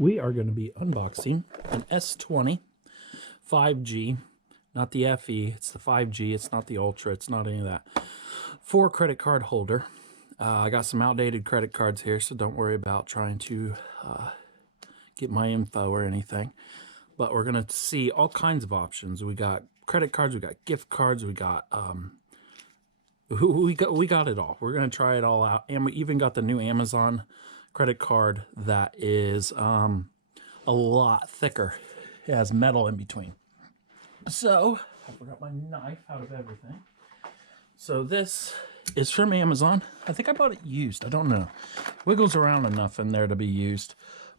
we are going to be unboxing an S20 5G, not the FE, it's the 5G, it's not the Ultra, it's not any of that. 4 credit card holder. I got some outdated credit cards here, so don't worry about trying to get my info or anything. But we're going to see all kinds of options. We got credit cards, we got gift cards, we got it all. We're going to try it all out. And we even got the new Amazon credit card that is a lot thicker. It has metal in between. So I forgot my knife out of everything. So this is from Amazon. I think I bought it used. I don't know. Wiggles around enough in there to be used.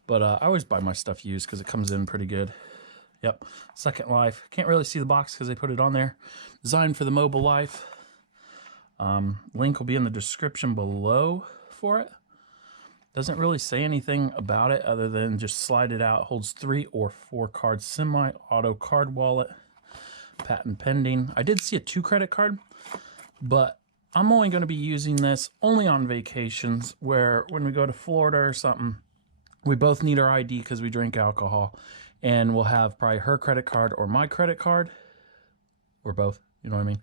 But I always buy my stuff used because it comes in pretty good. Yep. Second Life. Can't really see the box because they put it on there. Designed for the mobile life. Link will be in the description below for it. Doesn't really say anything about it other than just slide it out. Holds 3 or 4 cards. Semi-auto card wallet. Patent pending. I did see a 2 credit card, but I'm only going to be using this only on vacations where when we go to Florida or something, we both need our ID because we drink alcohol, and we'll have probably her credit card or my credit card, or both, you know what I mean?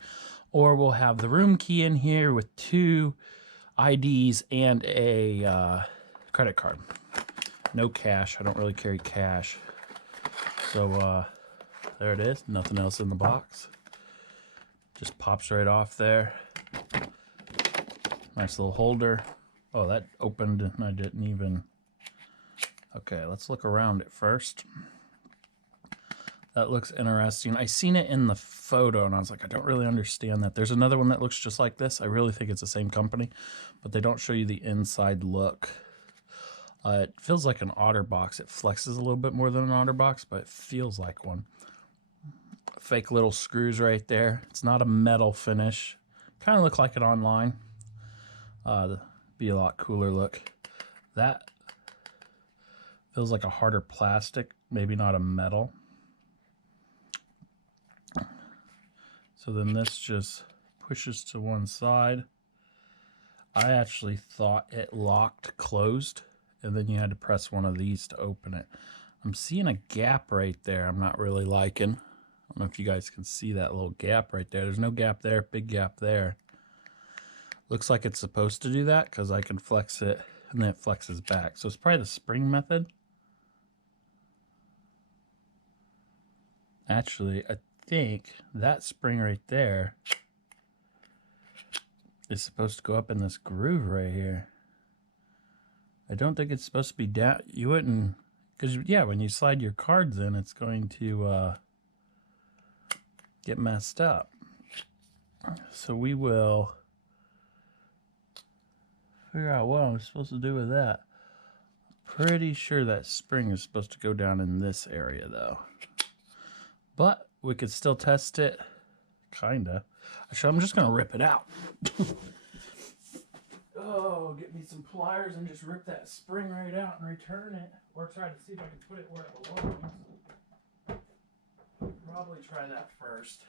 Or we'll have the room key in here with 2 IDs and a credit card. No cash. I don't really carry cash. So there it is. Nothing else in the box. Just pops right off there. Nice little holder. Oh, that opened and I didn't even... Okay, let's look around it first. That looks interesting. I seen it in the photo and I was like, I don't really understand that. There's another one that looks just like this. I really think it's the same company, but they don't show you the inside look. It feels like an OtterBox. It flexes a little bit more than an OtterBox, but it feels like one. Fake little screws right there. It's not a metal finish. Kind of look like it online. Be a lot cooler look. That feels like a harder plastic, maybe not a metal. So then this just pushes to one side. I actually thought it locked closed, and then you had to press one of these to open it. I'm seeing a gap right there I'm not really liking. I don't know if you guys can see that little gap right there. There's no gap there, big gap there. Looks like it's supposed to do that because I can flex it, and then it flexes back. So it's probably the spring method. Actually, I think that spring right there is supposed to go up in this groove right here. I don't think it's supposed to be down. You wouldn't, because yeah, when you slide your cards in, it's going to get messed up. So we will figure out what I'm supposed to do with that. Pretty sure that spring is supposed to go down in this area though. But we could still test it, kinda. Actually, I'm just gonna rip it out. Oh, get me some pliers and just rip that spring right out and return it. Or try to see if I can put it where it belongs. Probably try that first.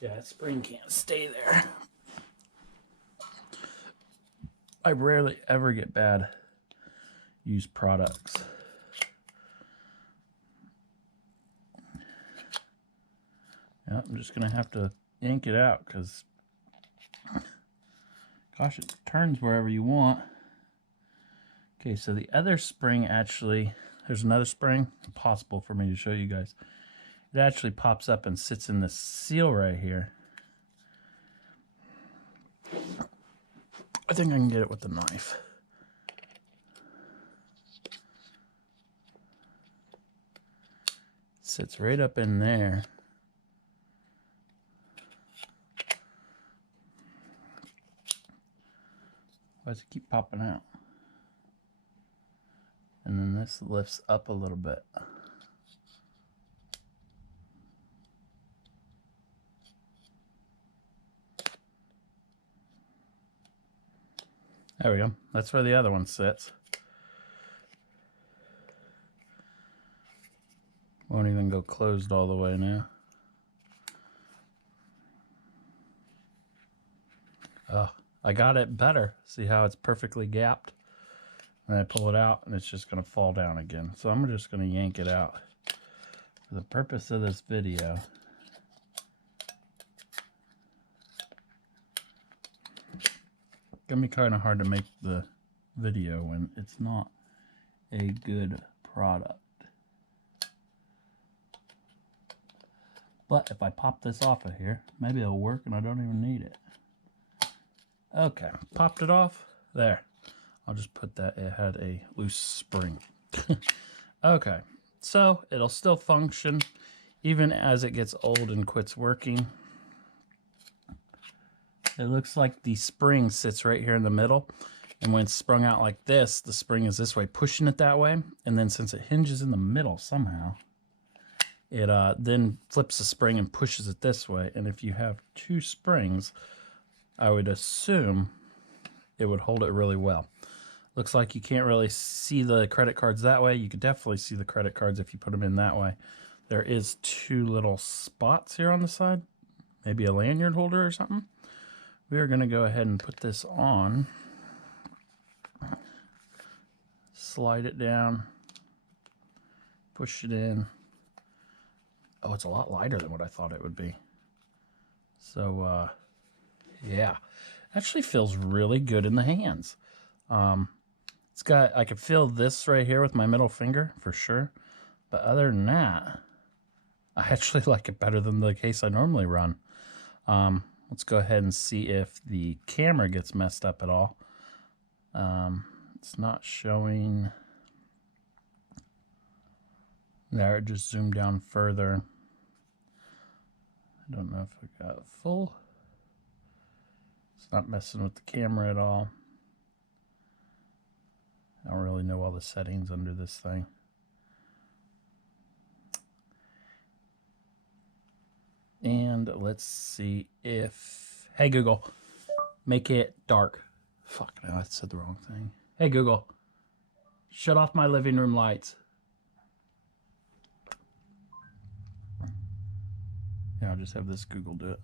Yeah, that spring can't stay there. I rarely ever get bad used products. Yeah, I'm just going to have to yank it out because, gosh, it turns wherever you want. Okay, so the other spring actually, there's another spring. Impossible for me to show you guys. It actually pops up and sits in this seal right here. I think I can get it with the knife. Sits right up in there. Why does it keep popping out? And then this lifts up a little bit. There we go. That's where the other one sits. Won't even go closed all the way now. Oh, I got it better. See how it's perfectly gapped? And I pull it out and it's just going to fall down again. So I'm just going to yank it out. For the purpose of this video, it's going to be kind of hard to make the video when it's not a good product. But if I pop this off of here, maybe it'll work and I don't even need it. Okay, popped it off. There. I'll just put that, it had a loose spring. Okay, so it'll still function even as it gets old and quits working. It looks like the spring sits right here in the middle. And when it's sprung out like this, the spring is this way, pushing it that way. And then since it hinges in the middle somehow, it then flips the spring and pushes it this way. And if you have two springs, I would assume it would hold it really well. Looks like you can't really see the credit cards that way. You could definitely see the credit cards if you put them in that way. There is two little spots here on the side. Maybe a lanyard holder or something. We are going to go ahead and put this on. Slide it down. Push it in. Oh, it's a lot lighter than what I thought it would be. So, yeah. Actually feels really good in the hands. It's got, I could feel this right here with my middle finger for sure. But other than that, I actually like it better than the case I normally run. Let's go ahead and see if the camera gets messed up at all. It's not showing. There, it just zoomed down further. I don't know if I got full. It's not messing with the camera at all. I don't really know all the settings under this thing. And let's see if... Hey, Google, make it dark. Fuck, no, I said the wrong thing. Hey, Google, shut off my living room lights. Yeah, I'll just have this Google do it.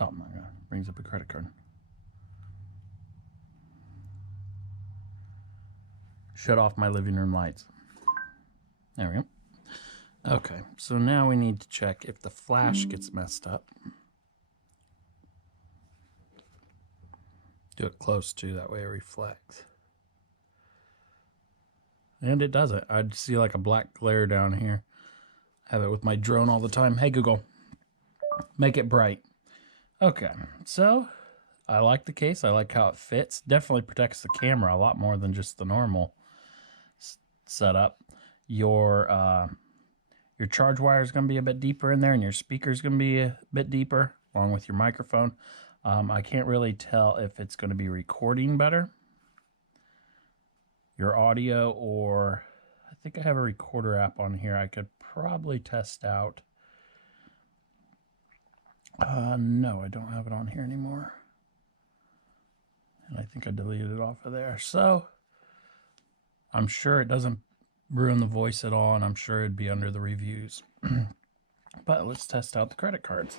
Oh my God, brings up a credit card. Shut off my living room lights. There we go. Okay, so now we need to check if the flash gets messed up. Do it close to, that way it reflects. And it doesn't. I'd see like a black glare down here. I have it with my drone all the time. Hey Google, make it bright. Okay, so I like the case. I like how it fits. Definitely protects the camera a lot more than just the normal setup. Your charge wire is going to be a bit deeper in there, and your speaker is going to be a bit deeper, along with your microphone. I can't really tell if it's going to be recording better, your audio, or I think I have a recorder app on here I could probably test out. No, I don't have it on here anymore. And I think I deleted it off of there. So I'm sure it doesn't ruin the voice at all, and I'm sure it'd be under the reviews. But let's test out the credit cards.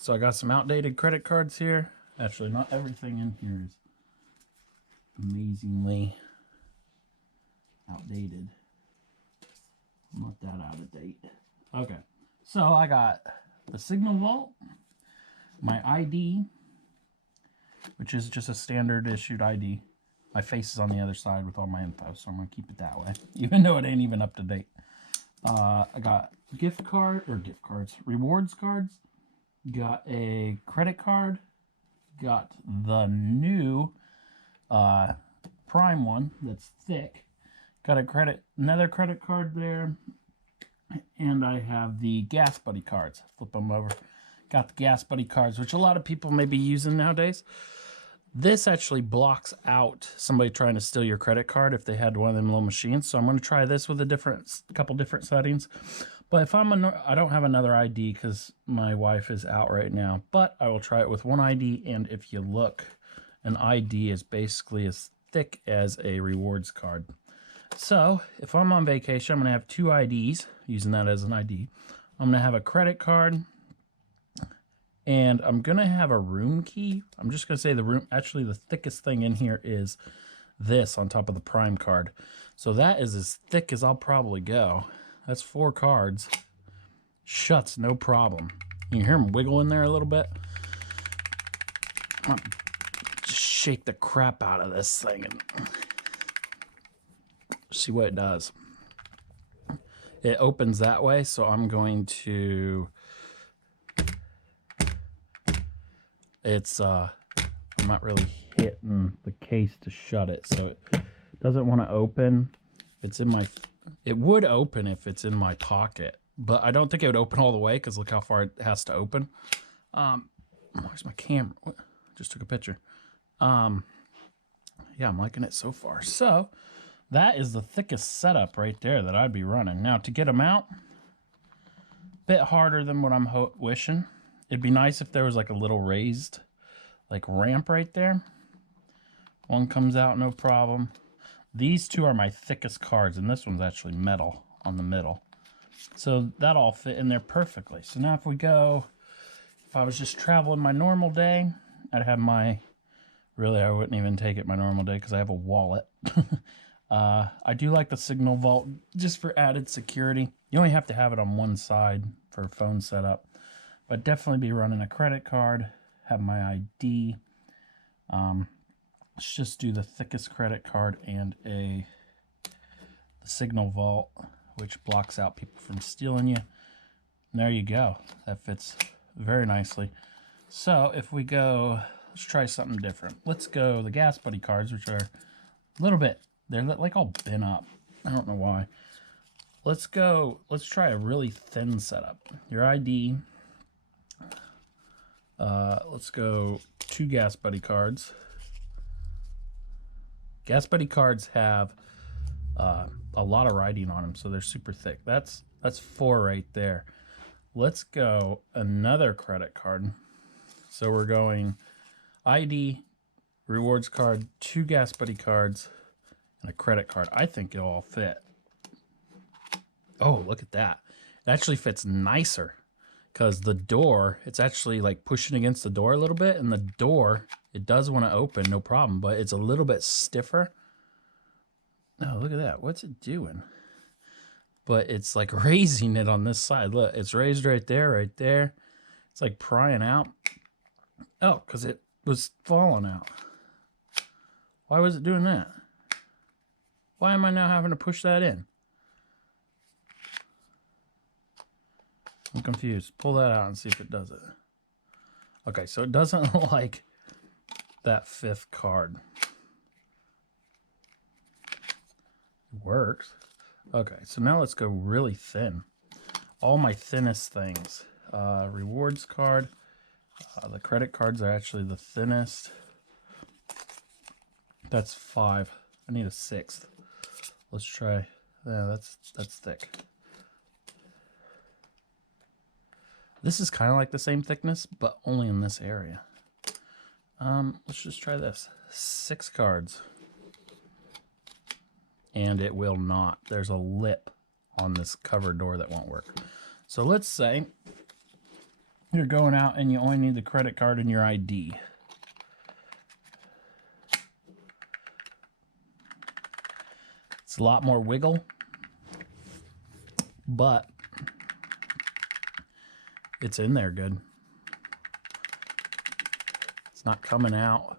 So I got some outdated credit cards here. Actually, not everything in here is amazingly outdated. I'm not that out of date. Okay, so I got the Signal Vault, my ID, which is just a standard issued ID. My face is on the other side with all my info, so I'm going to keep it that way, even though it ain't even up to date. I got rewards cards, got a credit card, got the new Prime one that's thick, got another credit card there, and I have the Gas Buddy cards. Flip them over. Got the Gas Buddy cards, which a lot of people may be using nowadays. This actually blocks out somebody trying to steal your credit card if they had one of them little machines. So I'm going to try this with a couple different settings. But if I don't have another ID because my wife is out right now, but I will try it with one ID. And if you look, an ID is basically as thick as a rewards card. So if I'm on vacation, I'm going to have two IDs, using that as an ID. I'm going to have a credit card And I'm going to have a room key. I'm just going to say the room, actually the thickest thing in here is this on top of the prime card. So that is as thick as I'll probably go. That's 4 cards. Shuts, no problem. You hear them wiggle in there a little bit? I'm gonna just shake the crap out of this thing and see what it does. It opens that way, so I'm going to... I'm not really hitting the case to shut it, so it doesn't want to open. It's in my... It would open if it's in my pocket, but I don't think it would open all the way because look how far it has to open. Where's my camera? Just took a picture. Yeah, I'm liking it so far. So that is the thickest setup right there that I'd be running. Now to get them out, bit harder than what I'm wishing. It'd be nice if there was like a little raised like ramp right there. One comes out no problem. These 2 are my thickest cards, and this one's actually metal on the middle. So that'll all fit in there perfectly. So now if we go, if I was just traveling my normal day, I'd have my, really I wouldn't even take it my normal day because I have a wallet. I do like the signal vault just for added security. You only have to have it on one side for phone setup. But definitely be running a credit card, have my ID. Let's just do the thickest credit card and the signal vault, which blocks out people from stealing you. And there you go. That fits very nicely. So if we go, let's try something different. Let's go the Gas Buddy cards, which are a little bit, they're like all bent up. I don't know why. Let's try a really thin setup. Your ID. Let's go 2 Gas Buddy cards. Gas Buddy cards have a lot of writing on them, so they're super thick. That's 4 right there. Let's go another credit card. So we're going ID, rewards card, 2 Gas Buddy cards, and a credit card. I think it'll all fit. Oh, look at that. It actually fits nicer. Because the door, it's actually like pushing against the door a little bit, and the door, it does want to open, no problem, but it's a little bit stiffer. Oh, look at that. What's it doing? But it's like raising it on this side. Look, it's raised right there, right there. It's like prying out. Oh, because it was falling out. Why was it doing that? Why am I now having to push that in? I'm confused. Pull that out and see if it does it. Okay, so it doesn't like that 5th card. It works. Okay, so now let's go really thin. All my thinnest things. Rewards card. The credit cards are actually the thinnest. That's 5. I need a 6th. Let's try. Yeah, that's thick. This is kind of like the same thickness, but only in this area. Let's just try this. 6 cards. And it will not. There's a lip on this cover door that won't work. So let's say you're going out and you only need the credit card and your ID. It's a lot more wiggle, but it's in there good. It's not coming out.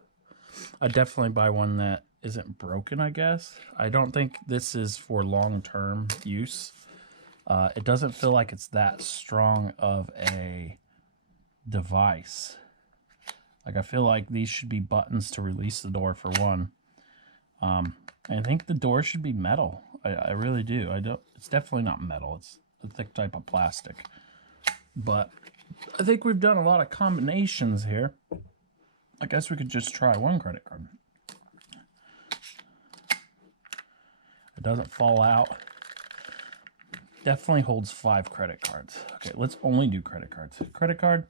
I'd definitely buy one that isn't broken, I guess. I don't think this is for long-term use. It doesn't feel like it's that strong of a device. Like, I feel like these should be buttons to release the door for one. I think the door should be metal. I really do. It's definitely not metal. It's a thick type of plastic. But I think we've done a lot of combinations here. I guess we could just try one credit card. It doesn't fall out. Definitely holds 5 credit cards. Okay, let's only do credit cards. Credit card,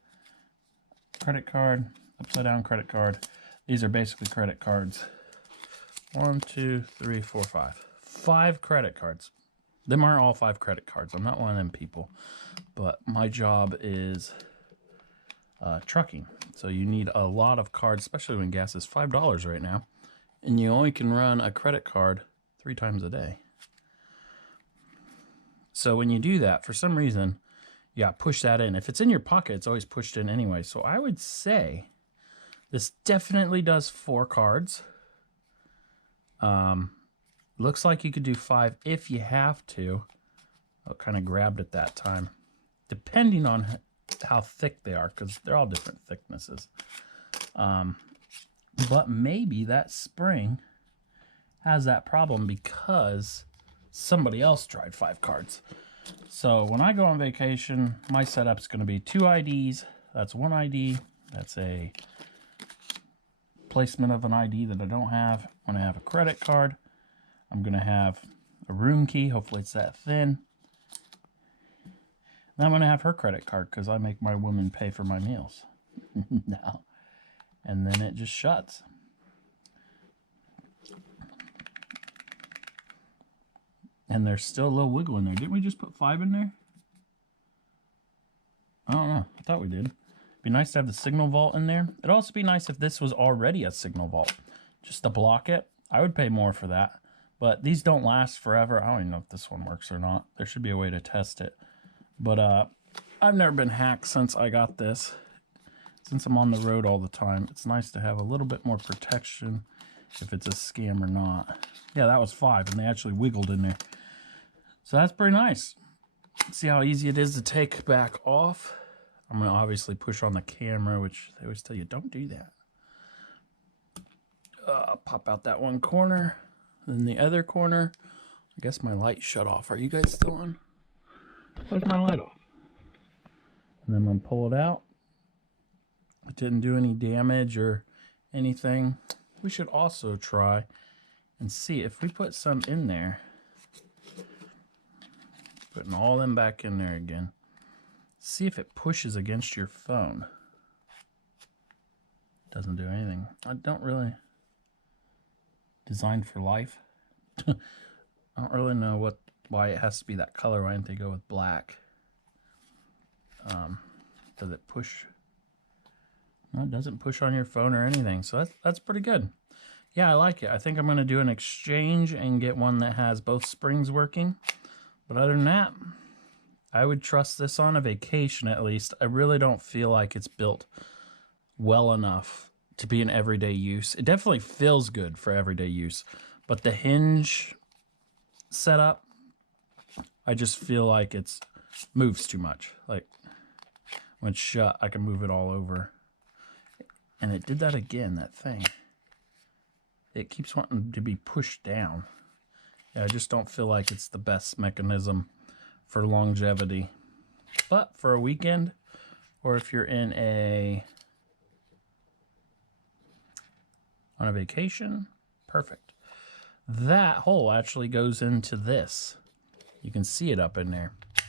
upside down credit card. These are basically credit cards. 1, 2, 3, 4, 5. 5 credit cards. Them aren't all 5 credit cards. I'm not one of them people. But my job is trucking. So you need a lot of cards, especially when gas is $5 right now. And you only can run a credit card 3 times a day. So when you do that, for some reason, you got to push that in. If it's in your pocket, it's always pushed in anyway. So I would say this definitely does 4 cards. Looks like you could do 5 if you have to. I kind of grabbed it that time, depending on how thick they are, because they're all different thicknesses. But maybe that spring has that problem because somebody else tried 5 cards. So when I go on vacation, my setup's going to be 2 IDs. That's 1 ID. That's a placement of an ID that I don't have. When I have a credit card, I'm going to have a room key. Hopefully it's that thin. And I'm going to have her credit card because I make my woman pay for my meals. No. And then it just shuts. And there's still a little wiggle in there. Didn't we just put 5 in there? I don't know. I thought we did. It'd be nice to have the signal vault in there. It'd also be nice if this was already a signal vault. Just to block it. I would pay more for that. But these don't last forever. I don't even know if this one works or not. There should be a way to test it. But I've never been hacked since I got this. Since I'm on the road all the time, it's nice to have a little bit more protection if it's a scam or not. Yeah, that was 5, and they actually wiggled in there. So that's pretty nice. See how easy it is to take back off? I'm going to obviously push on the camera, which they always tell you, don't do that. Pop out that one corner, then the other corner. I guess my light shut off. Are you guys still on? Where's my light off? And then I'm going to pull it out. It didn't do any damage or anything. We should also try and see if we put some in there. Putting all them back in there again. See if it pushes against your phone. Doesn't do anything. I don't really... Designed for life. I don't really know why it has to be that color. Why didn't they go with black? Does it push? No, it doesn't push on your phone or anything. So that's pretty good. Yeah, I like it. I think I'm going to do an exchange and get one that has both springs working. But other than that, I would trust this on a vacation at least. I really don't feel like it's built well enough to be in everyday use. It definitely feels good for everyday use. But the hinge setup, I just feel like it's moves too much. Like when it's shut, I can move it all over. And it did that again, that thing. It keeps wanting to be pushed down. Yeah, I just don't feel like it's the best mechanism for longevity. But for a weekend, or if you're on a vacation, perfect. That hole actually goes into this. You can see it up in there. I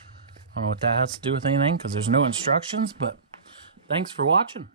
don't know what that has to do with anything because there's no instructions, but thanks for watching.